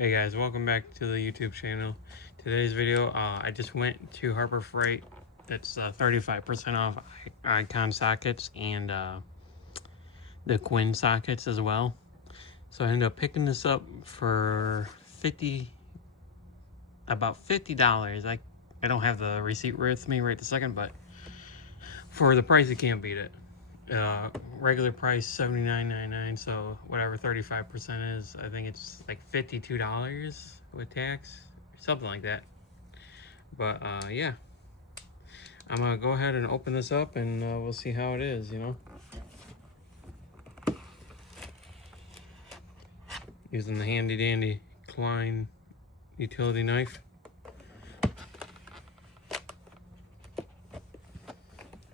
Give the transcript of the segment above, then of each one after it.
Hey guys, welcome back to the YouTube channel. Today's video, I just went to Harbor Freight. It's 35% off Icon sockets and the Quinn sockets as well. So I ended up picking this up for about $50. I don't have the receipt with me right this second, but for the price, you can't beat it. Regular price $79.99, so whatever 35% is, I think it's like $52 with tax, something like that. But yeah, I'm gonna go ahead and open this up and we'll see how it is, using the handy dandy Klein utility knife.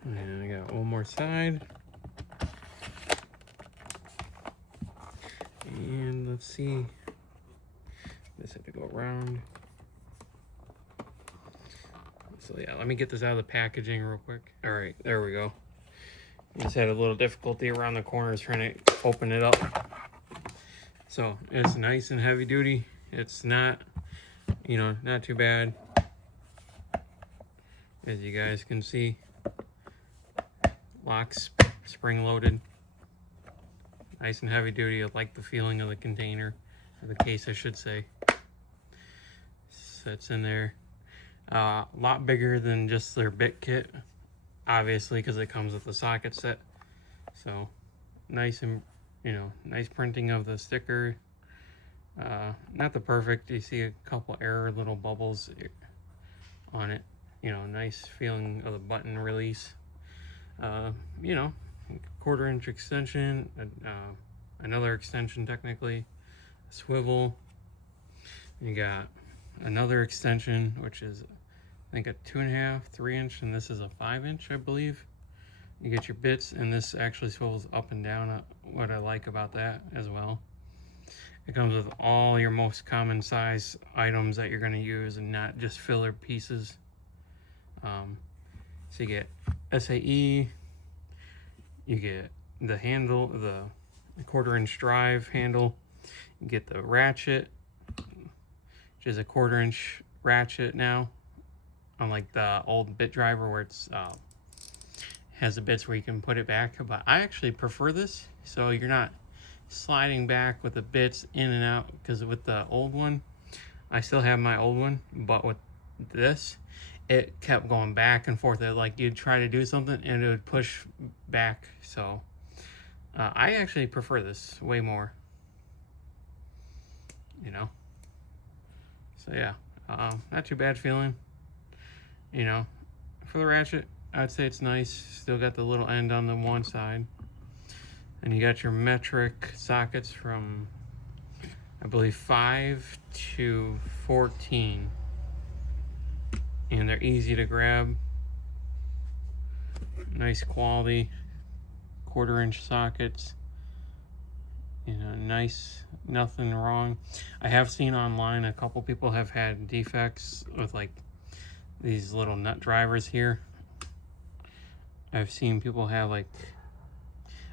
And I got one more side. And let's see. This had to go around. So yeah, let me get this out of the packaging real quick. All right, there we go. Just had a little difficulty around the corners trying to open it up. So it's nice and heavy duty. It's not, not too bad. As you guys can see, locks spring loaded. Nice and heavy duty. I like the feeling of the container, or the case I should say. Sits in there. A lot bigger than just their bit kit, obviously, because it comes with the socket set. So nice and, nice printing of the sticker. Not the perfect. You see a couple error little bubbles on it. Nice feeling of the button release. 1/4-inch extension, another extension technically, a swivel. You got another extension, which is I think a 2.5, 3-inch, and this is a 5-inch, I believe. You get your bits, and this actually swivels up and down. What I like about that as well. It comes with all your most common size items that you're going to use, and not just filler pieces. So you get SAE. You get the handle, the 1/4-inch drive handle. You get the ratchet, which is a 1/4-inch ratchet now, unlike the old bit driver where it's has the bits where you can put it back. But I actually prefer this, so you're not sliding back with the bits in and out, because with the old one, I still have my old one, but with this, it kept going back and forth. Like you'd try to do something and it would push back. So I actually prefer this way more, so yeah, not too bad feeling. For the ratchet, I'd say it's nice. Still got the little end on the one side, and you got your metric sockets from, I believe, 5 to 14. And they're easy to grab. Nice quality 1/4-inch sockets. Nice, nothing wrong. I have seen online a couple people have had defects with like these little nut drivers here. I've seen people have like,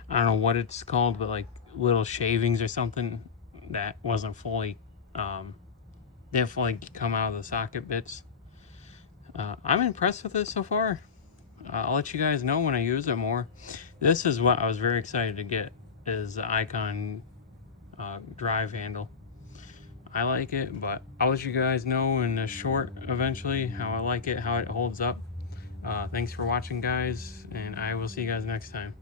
I don't know what it's called, but like little shavings or something that wasn't fully, didn't fully come out of the socket bits. I'm impressed with it so far. I'll let you guys know when I use it more. This is what I was very excited to get, is the Icon drive handle. I like it, but I'll let you guys know in a short eventually how I like it, how it holds up. Thanks for watching, guys, and I will see you guys next time.